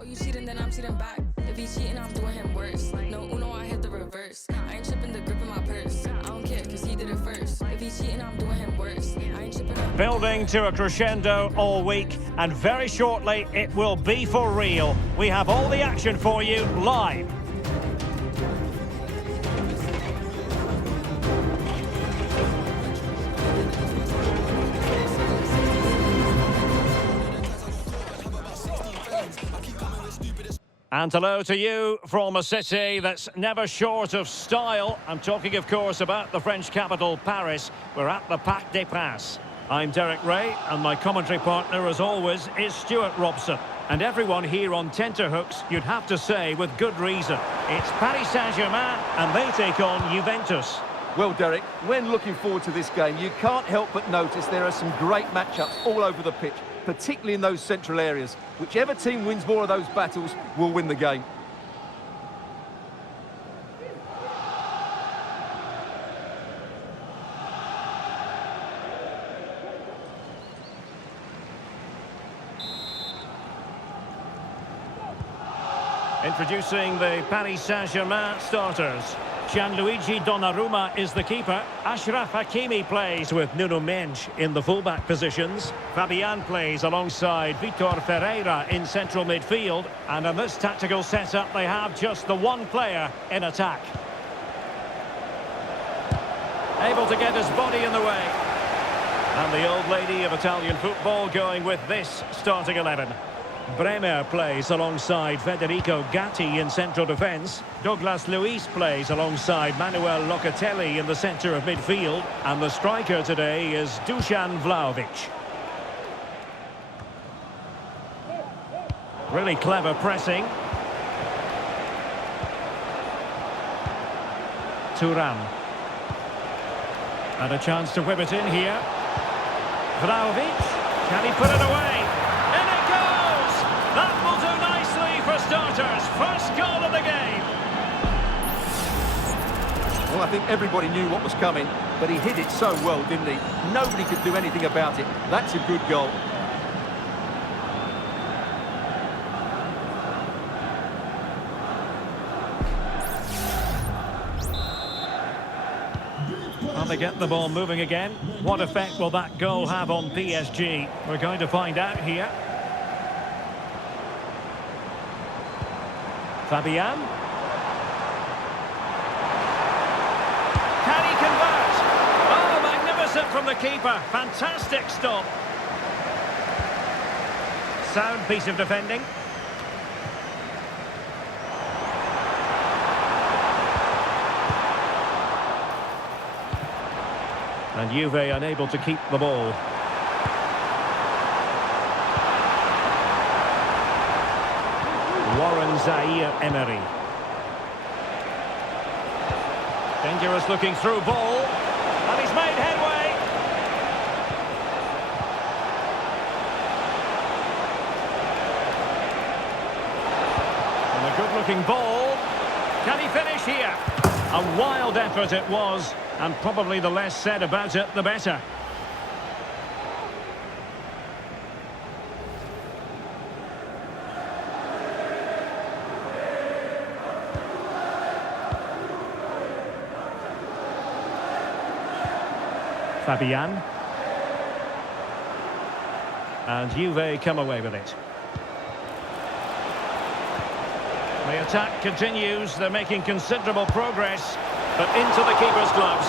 Oh, you cheating, then I'm cheating back. If he cheating, I'm doing him worse. No Uno, I hit the reverse. I ain't tripping the grip in my purse. I don't care, cause he did it first. If he cheating, I'm doing him worse. I ain't tripping. Building to a crescendo all week, and very shortly it will be for real. We have all the action for you live. And hello to you from a city that's never short of style. I'm talking, of course, about the French capital, Paris. We're at the Parc des Princes. I'm Derek Ray, and my commentary partner, as always, is Stuart Robson. And everyone here on tenterhooks, you'd have to say, with good reason. It's Paris Saint-Germain, and they take on Juventus. Well, Derek, when looking forward to this game, you can't help but notice there are some great matchups all over the pitch, particularly in those central areas. Whichever team wins more of those battles will win the game. Introducing the Paris Saint-Germain starters. Gianluigi Donnarumma is the keeper. Achraf Hakimi plays with Nuno Mendes in the fullback positions. Fabian plays alongside Vitor Ferreira in central midfield. And in this tactical setup, they have just the one player in attack. Able to get his body in the way. And the old lady of Italian football going with this starting 11. Bremer plays alongside Federico Gatti in central defence. Douglas Luiz plays alongside Manuel Locatelli in the centre of midfield. And the striker today is Dusan Vlahovic. Really clever pressing. Thuram. And a chance to whip it in here. Vlahovic. Can he put it away? That will do nicely for starters. First goal of the game. Well, I think everybody knew what was coming, but he hit it so well, didn't he? Nobody could do anything about it. That's a good goal. Well, they get the ball moving again. What effect will that goal have on PSG? We're going to find out here. Fabian. Can he convert? Oh, magnificent from the keeper. Fantastic stop. Sound piece of defending. And Juve unable to keep the ball. Warren Zaire-Emery. Dangerous looking through ball. And he's made headway. And a good looking ball. Can he finish here? A wild effort it was. And probably the less said about it, the better. Fabian. And Juve come away with it. The attack continues. They're making considerable progress, but into the keeper's gloves.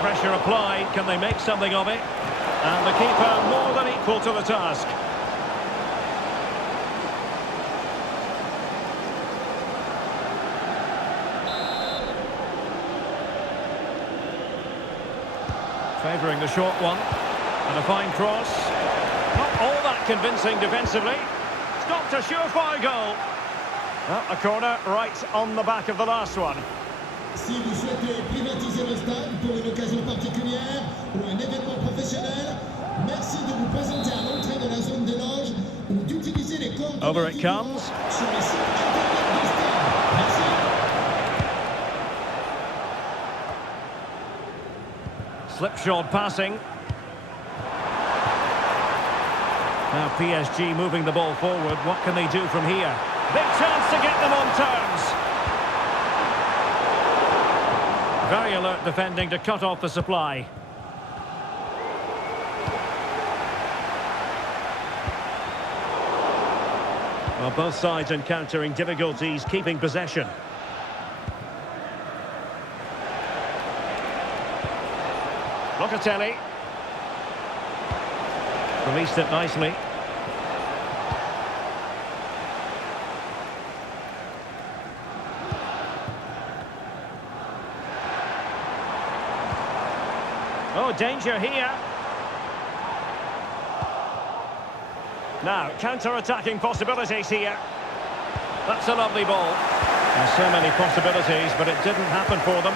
Pressure applied. Can they make something of it? And the keeper more than equal to the task. Favouring the short one. And a fine cross. Not all that convincing defensively. Stopped a surefire goal. Well, a corner right on the back of the last one. Si vous souhaitez privatiser le stade pour une occasion particulière ou un événement professionnel, merci de vous présenter à l'entrée de la zone des loges ou d'utiliser les coordonnées Over it comes. sur le site internet du stade. Merci. Slipshod passing. Now PSG moving the ball forward. What can they do from here? Big chance to get them on terms. Very alert defending to cut off the supply. Well, both sides encountering difficulties keeping possession. Locatelli. Released it nicely. Oh, danger here. Now, counter-attacking possibilities here. That's a lovely ball. There's so many possibilities, but it didn't happen for them.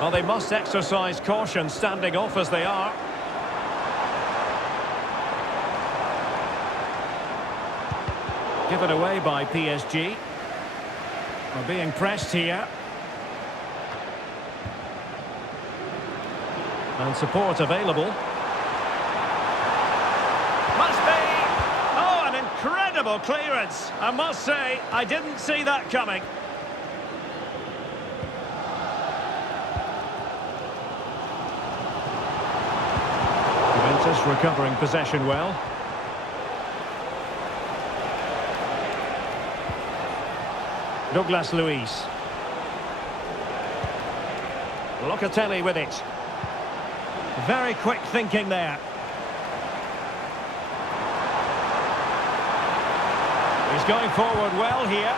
Well, they must exercise caution standing off as they are. Given away by PSG. We're being pressed here. And support available. Must be! Oh, an incredible clearance. I must say, I didn't see that coming. Juventus recovering possession well. Douglas Luiz. Locatelli with it. Very quick thinking there. He's going forward well here.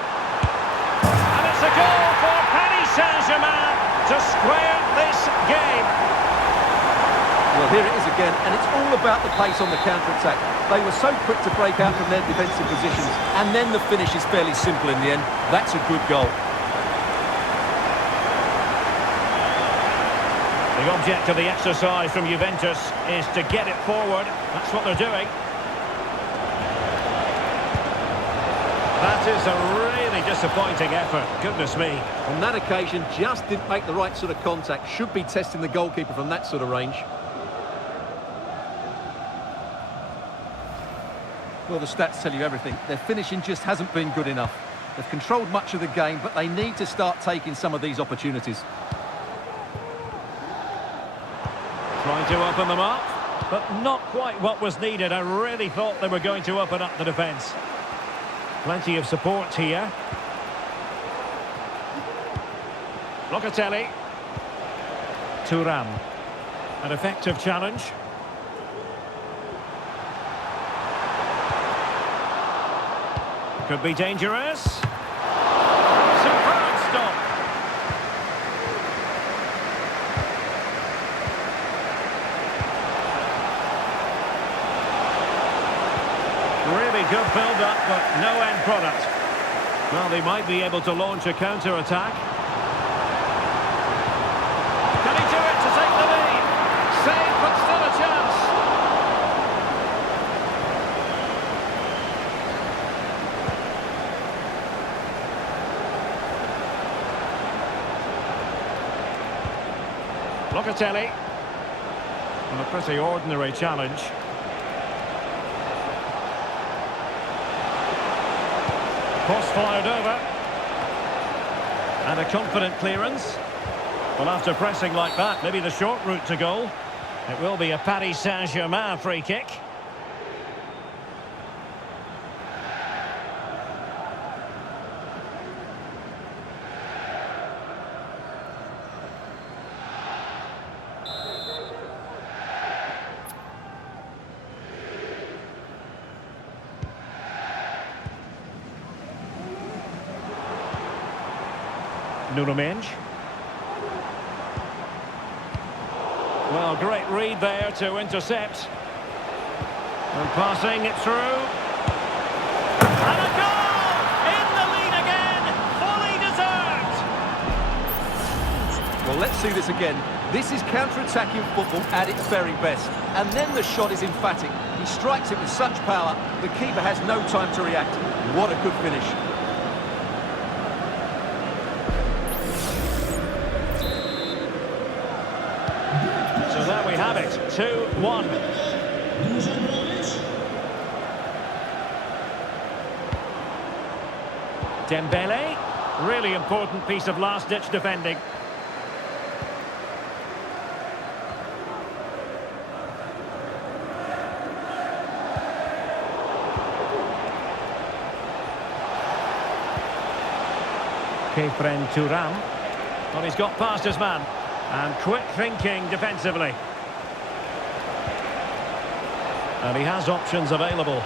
And it's a goal for Paris Saint-Germain to square this game. Well, here it is again, and it's all about the pace on the counter-attack. They were so quick to break out from their defensive positions, and then the finish is fairly simple in the end. That's a good goal. The object of the exercise from Juventus is to get it forward. That's what they're doing. That is a really disappointing effort. Goodness me. On that occasion, just didn't make the right sort of contact. Should be testing the goalkeeper from that sort of range. Well, the stats tell you everything. Their finishing just hasn't been good enough. They've controlled much of the game, but they need to start taking some of these opportunities. Trying to open them up, but not quite what was needed. I really thought they were going to open up the defence. Plenty of support here. Locatelli. Thuram. An effective challenge. Could be dangerous. Superb stop. Really good build-up, but no end product. Well, they might be able to launch a counter-attack. Can he do it to take the lead? Save, but still a chance. Locatelli. And a pretty ordinary challenge. Cross fired over. And a confident clearance. Well, after pressing like that, maybe the short route to goal. It will be a Paris Saint-Germain free kick. Nuno Mendes. Well, great read there to intercept. And passing it through. And a goal! In the lead again! Fully deserved! Well, let's see this again. This is counter-attacking football at its very best. And then the shot is emphatic. He strikes it with such power, the keeper has no time to react. What a good finish. we have it, 2-1. Dembele, really important piece of last-ditch defending. Kefren Turam. Well, he's got past his man. And quick thinking defensively. And he has options available.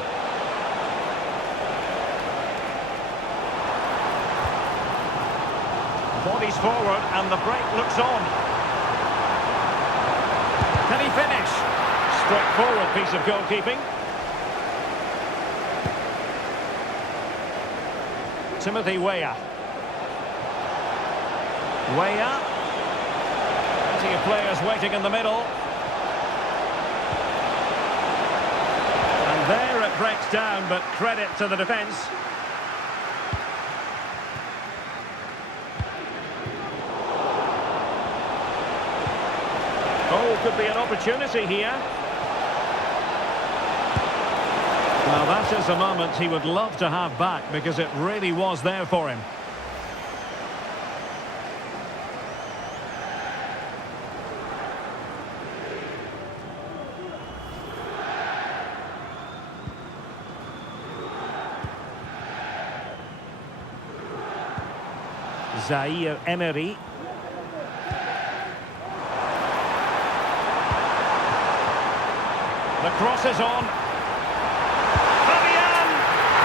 Bodies forward and the break looks on. Can he finish? Straightforward piece of goalkeeping. Timothy Weah. Weah. Plenty of players waiting in the middle. And there it breaks down, but credit to the defence. Oh, could be an opportunity here. Well, that is a moment he would love to have back because it really was there for him. Zaire Emery. The cross is on. Fabian!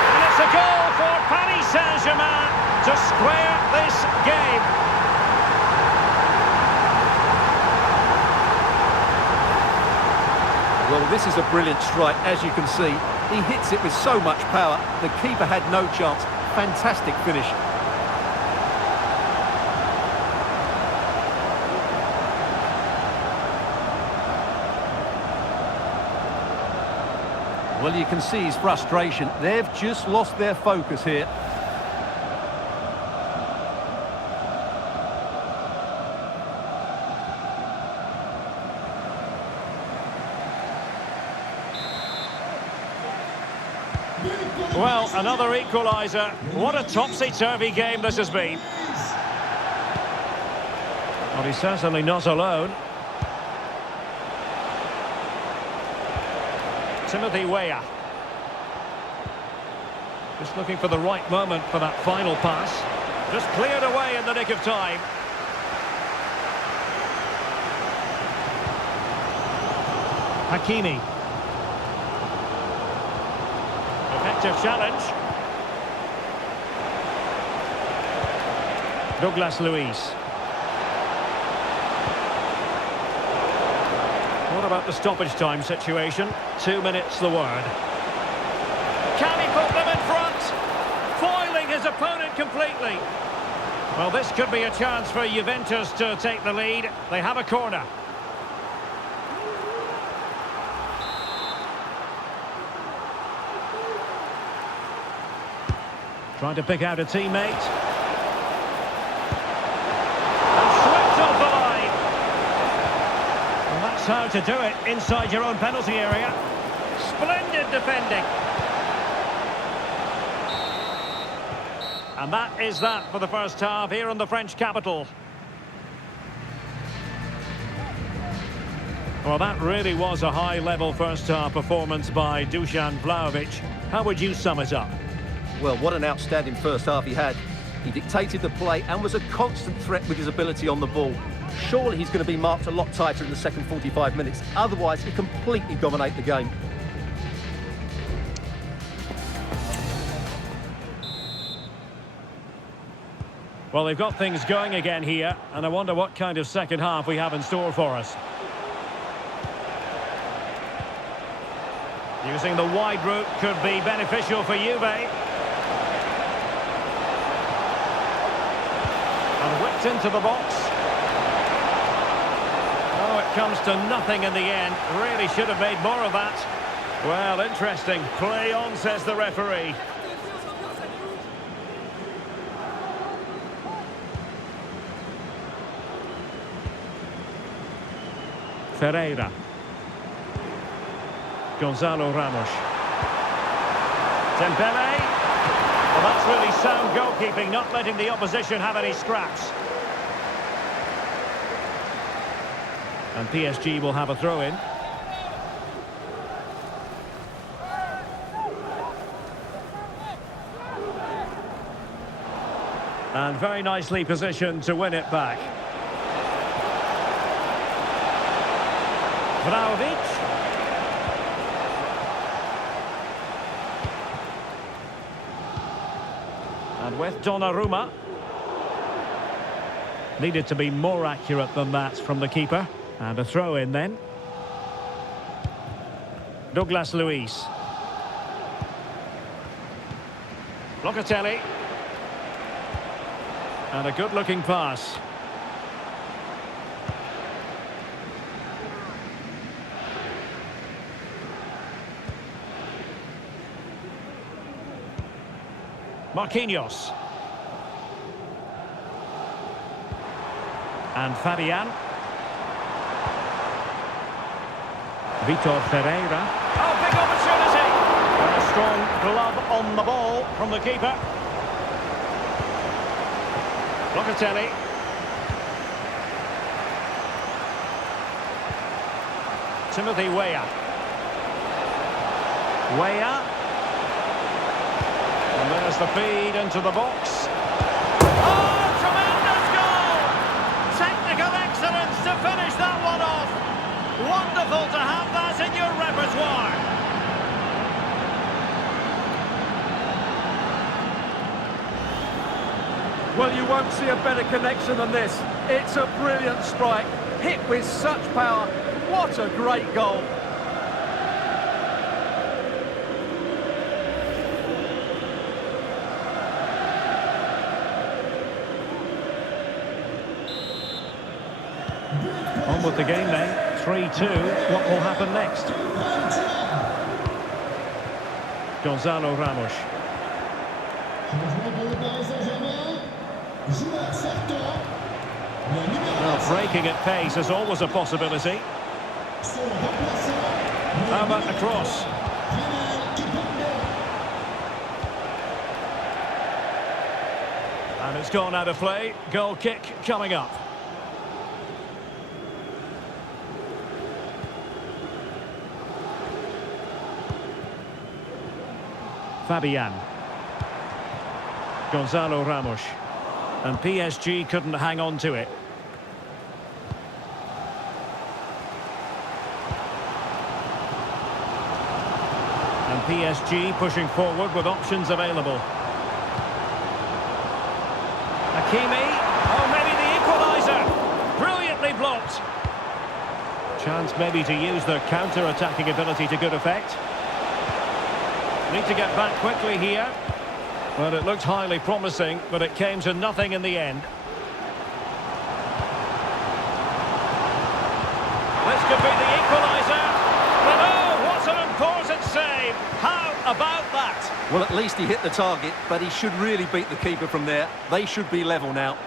And it's a goal for Paris Saint-Germain to square this game. Well, this is a brilliant strike, as you can see. He hits it with so much power. The keeper had no chance. Fantastic finish. Well, you can see his frustration. They've just lost their focus here. Well, another equaliser. What a topsy-turvy game this has been. Well, he's certainly not alone. Timothy Weah. Just looking for the right moment for that final pass. Just cleared away in the nick of time. Hakimi. Effective challenge. Douglas Luiz. What about the stoppage time situation? 2 minutes the word. Can he put them in front? Foiling his opponent completely. Well, this could be a chance for Juventus to take the lead. They have a corner. Trying to pick out a teammate. And swept off the line. Well, that's how to do it inside your own penalty area. Splendid defending. And that is that for the first half here in the French capital. Well, that really was a high-level first-half performance by Dusan Vlahovic. How would you sum it up? Well, what an outstanding first half he had. He dictated the play and was a constant threat with his ability on the ball. Surely he's going to be marked a lot tighter in the second 45 minutes. Otherwise, he completely dominates the game. Well, they've got things going again here, and I wonder what kind of second half we have in store for us. Using the wide route could be beneficial for Juve. And whipped into the box. Oh, it comes to nothing in the end. Really should have made more of that. Well, interesting. Play on, says the referee. Ferreira. Gonzalo Ramos. Dembele. Well, that's really sound goalkeeping, not letting the opposition have any scraps. And PSG will have a throw-in. And very nicely positioned to win it back. Vlahovic. And with Donnarumma. Needed to be more accurate than that from the keeper. And a throw-in then. Douglas Luiz. Locatelli. And a good-looking pass. Marquinhos. And Fabian. Vitor Ferreira. Oh, big opportunity! And a strong glove on the ball from the keeper. Locatelli. Timothy Weah. Weah. And there's the feed into the box. Oh, tremendous goal! Technical excellence to finish that one off. Wonderful to have that in your repertoire. Well, you won't see a better connection than this. It's a brilliant strike, hit with such power. What a great goal. On with the game then. 3-2. What will happen next? Gonzalo Ramos. Paris Saint-Germain, joueur sortant, le numéro Well, breaking at pace is always a possibility. son remplaçant, How about the cross? And it's gone out of play. Goal kick coming up. Fabian. Gonzalo Ramos. And PSG couldn't hang on to it. And PSG pushing forward with options available. Hakimi. Oh, maybe the equaliser. Brilliantly blocked. Chance maybe to use their counter-attacking ability to good effect. Need to get back quickly here. Well, it looked highly promising, but it came to nothing in the end. This could be the equaliser. But oh, what an important save. How about that? Well, at least he hit the target, but he should really beat the keeper from there. They should be level now.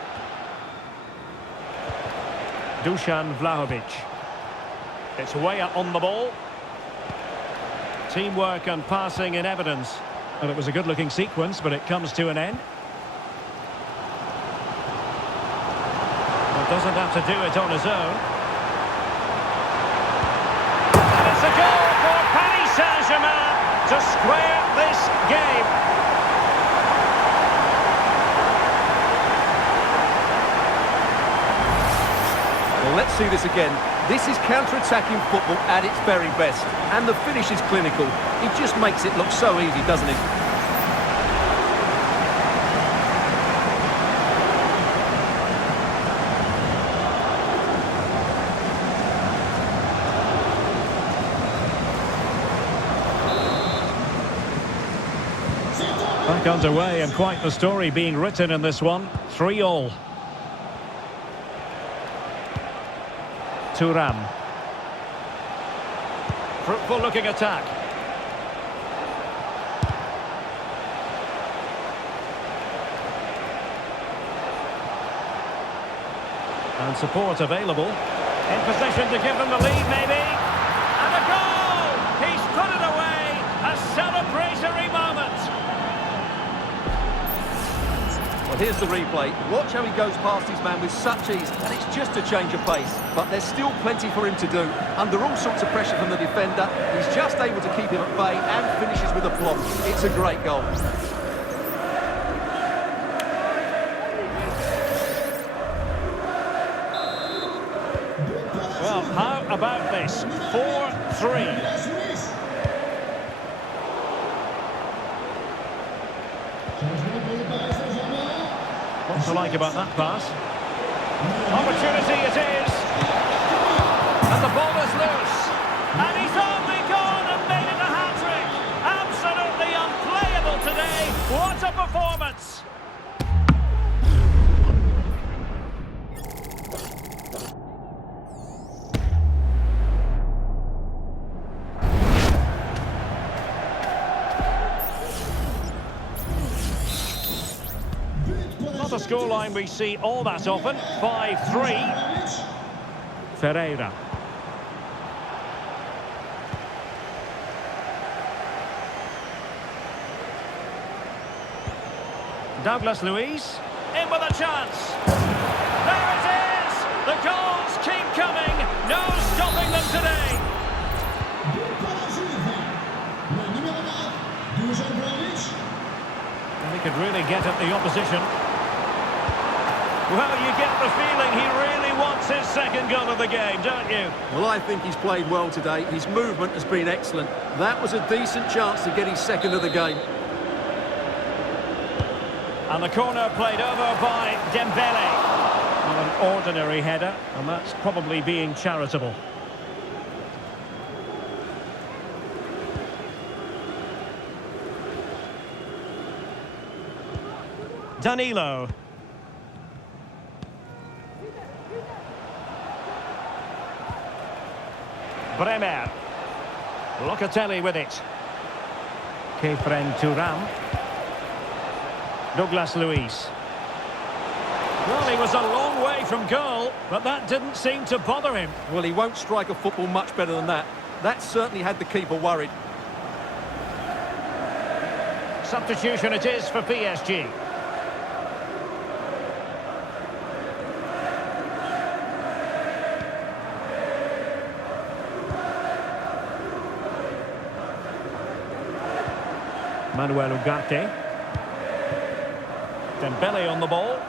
Dusan Vlahovic. It's Weah on the ball. Teamwork and passing in evidence. Well, it was a good-looking sequence, but it comes to an end. Well, doesn't have to do it on his own. And it's a goal for Paris Saint-Germain to square this game. Well, let's see this again. This is counter-attacking football at its very best. And the finish is clinical. He just makes it look so easy, doesn't he? Back underway, and quite the story being written in this one. 3-3. Thuram. Fruitful looking attack. And support available. In position to give them the lead, maybe. And a goal! He's put it away. A celebratory moment. Well, here's the replay. Watch how he goes past his man with such ease, and it's just a change of pace. But there's still plenty for him to do. Under all sorts of pressure from the defender, he's just able to keep him at bay and finishes with aplomb. It's a great goal. Well, how about this? 4-3. What's to like about that pass? Opportunity it is. And the ball is loose. And he's only gone and made it a hat-trick. Absolutely unplayable today. What a performance. Not a scoreline we see all that often. 5-3. Ferreira. Douglas Luiz. In with a chance. There it is! The goals keep coming. No stopping them today. And he could really get at the opposition. Well, you get the feeling he really wants his second goal of the game, don't you? Well, I think he's played well today. His movement has been excellent. That was a decent chance to get his second of the game. And the corner played over by Dembele. Well, an ordinary header, and that's probably being charitable. Danilo. Bremer. Locatelli with it. Kefren Turam. Douglas Luiz. Well, he was a long way from goal, but that didn't seem to bother him. Well, he won't strike a football much better than that. That certainly had the keeper worried. Substitution it is for PSG. Manuel Ugarte. Dembele on the ball.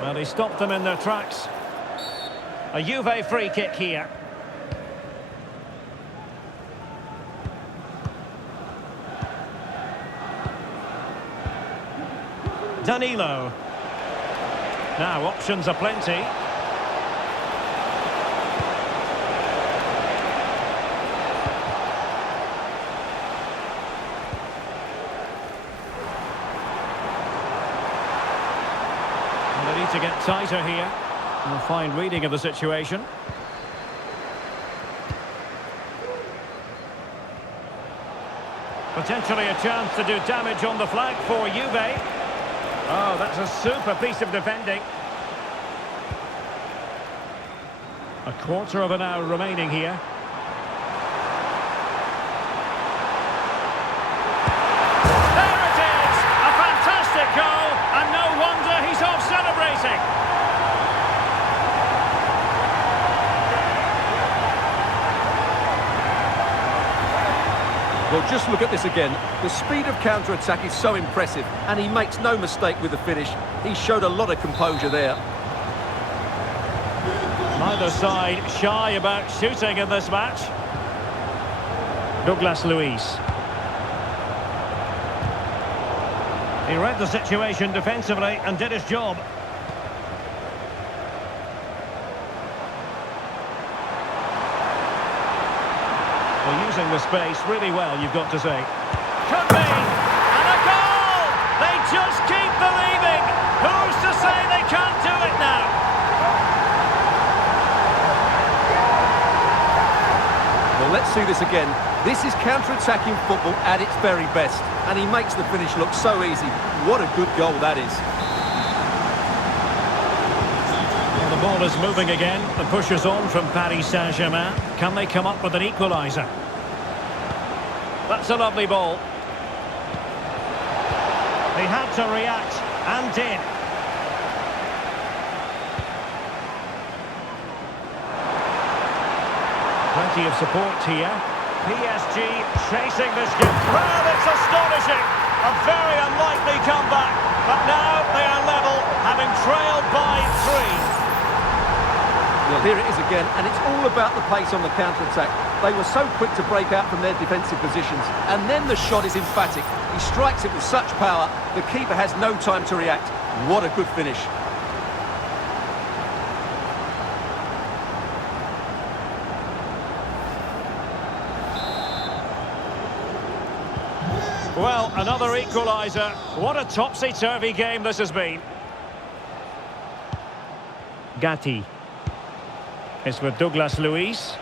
Well, he stopped them in their tracks. A Juve free kick here. Danilo. Now, options are plenty. They need to get tighter here. A fine reading of the situation. Potentially a chance to do damage on the flank for Juve. Oh, that's a super piece of defending. A quarter of an hour remaining here. There it is! A fantastic goal, and no wonder he's off celebrating. Well, just look at this again. The speed of counter-attack is so impressive, and he makes no mistake with the finish. He showed a lot of composure there. Neither side shy about shooting in this match. Douglas Luiz. He read the situation defensively and did his job. Well, using the space really well, you've got to say. Could be! And a goal! They just keep believing! Who's to say they can't do it now? Well, let's see this again. This is counter-attacking football at its very best, and he makes the finish look so easy. What a good goal that is. Well, the ball is moving again. The push is on from Paris Saint-Germain. Can they come up with an equaliser? That's a lovely ball. He had to react, and did. Plenty of support here. PSG chasing this game. Well, it's astonishing. A very unlikely comeback. But now they are level, having trailed by 3. Well, here it is again, and it's all about the pace on the counter-attack. They were so quick to break out from their defensive positions, and then the shot is emphatic. He strikes it with such power, the keeper has no time to react. What a good finish. Well, another equaliser. What a topsy-turvy game this has been. Gatti. It's with Douglas Luiz.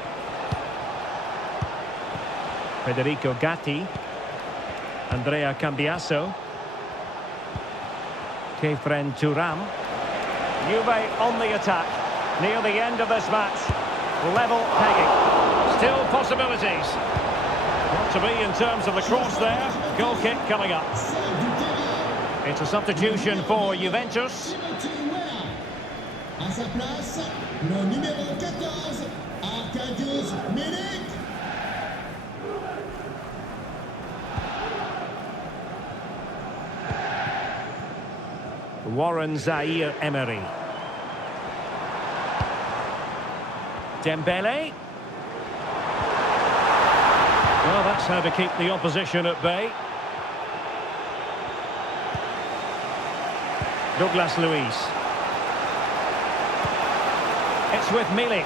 Federico Gatti. Andrea Cambiaso. Kefren Thuram. Juve on the attack. Near the end of this match. Level pegging. Still possibilities. Not to be in terms of the cross there. Goal kick coming up. It's a substitution for Juventus. À sa place, le numéro 14, Arkadiusz Milik. Warren Zaïre-Emery. Dembele. Well, that's how to keep the opposition at bay. Douglas Luiz. It's with Milik.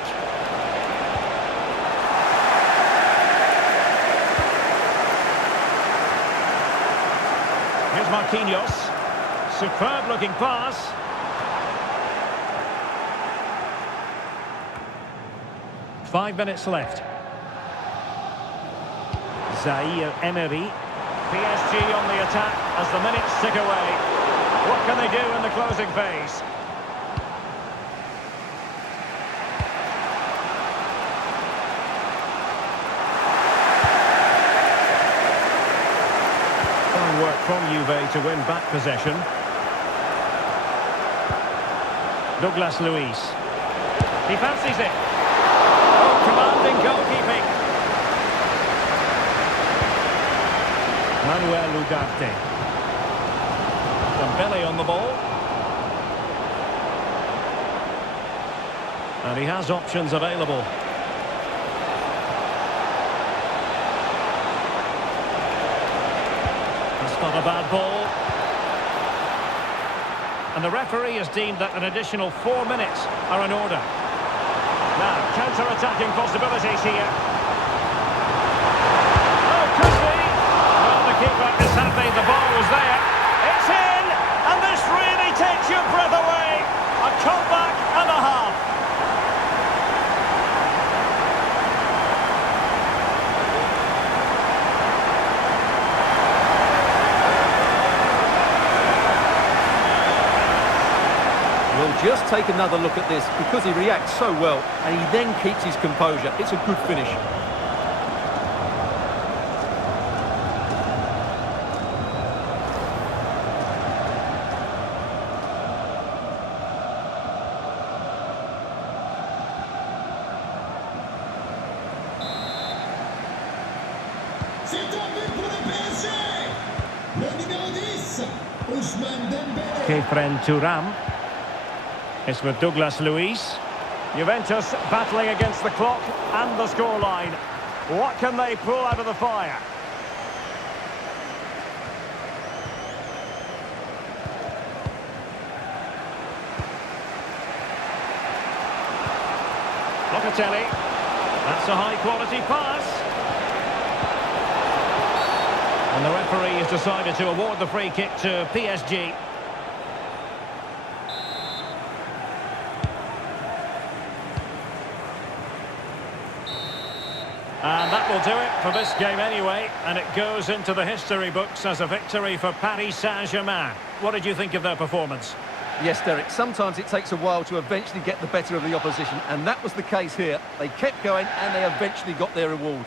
Here's Marquinhos. Superb looking pass. Five minutes left. Zaïre-Emery. PSG on the attack as the minutes tick away. What can they do in the closing phase? Fine work from Juve to win back possession. Douglas Luiz. He fancies it. Oh, commanding goalkeeping. Manuel Ugarte. Dembele on the ball. And he has options available. That's not a bad ball. And the referee has deemed that an additional 4 minutes are in order. Now, counter-attacking possibilities here. Oh, could be! Well, the keeper is happy the ball was there. It's in! And this really takes your breath away! A comeback and a half. We'll just take another look at this because he reacts so well and he then keeps his composure. It's a good finish. C'est un but pour le PSG. Le numéro 10, Ousmane Dembélé. Kefren Thuram. It's with Douglas Luiz. Juventus battling against the clock and the scoreline. What can they pull out of the fire? Locatelli. That's a high-quality pass. And the referee has decided to award the free kick to PSG. And that will do it for this game anyway, and it goes into the history books as a victory for Paris Saint-Germain. What did you think of their performance? Yes, Derek, sometimes it takes a while to eventually get the better of the opposition, and that was the case here. They kept going and they eventually got their reward.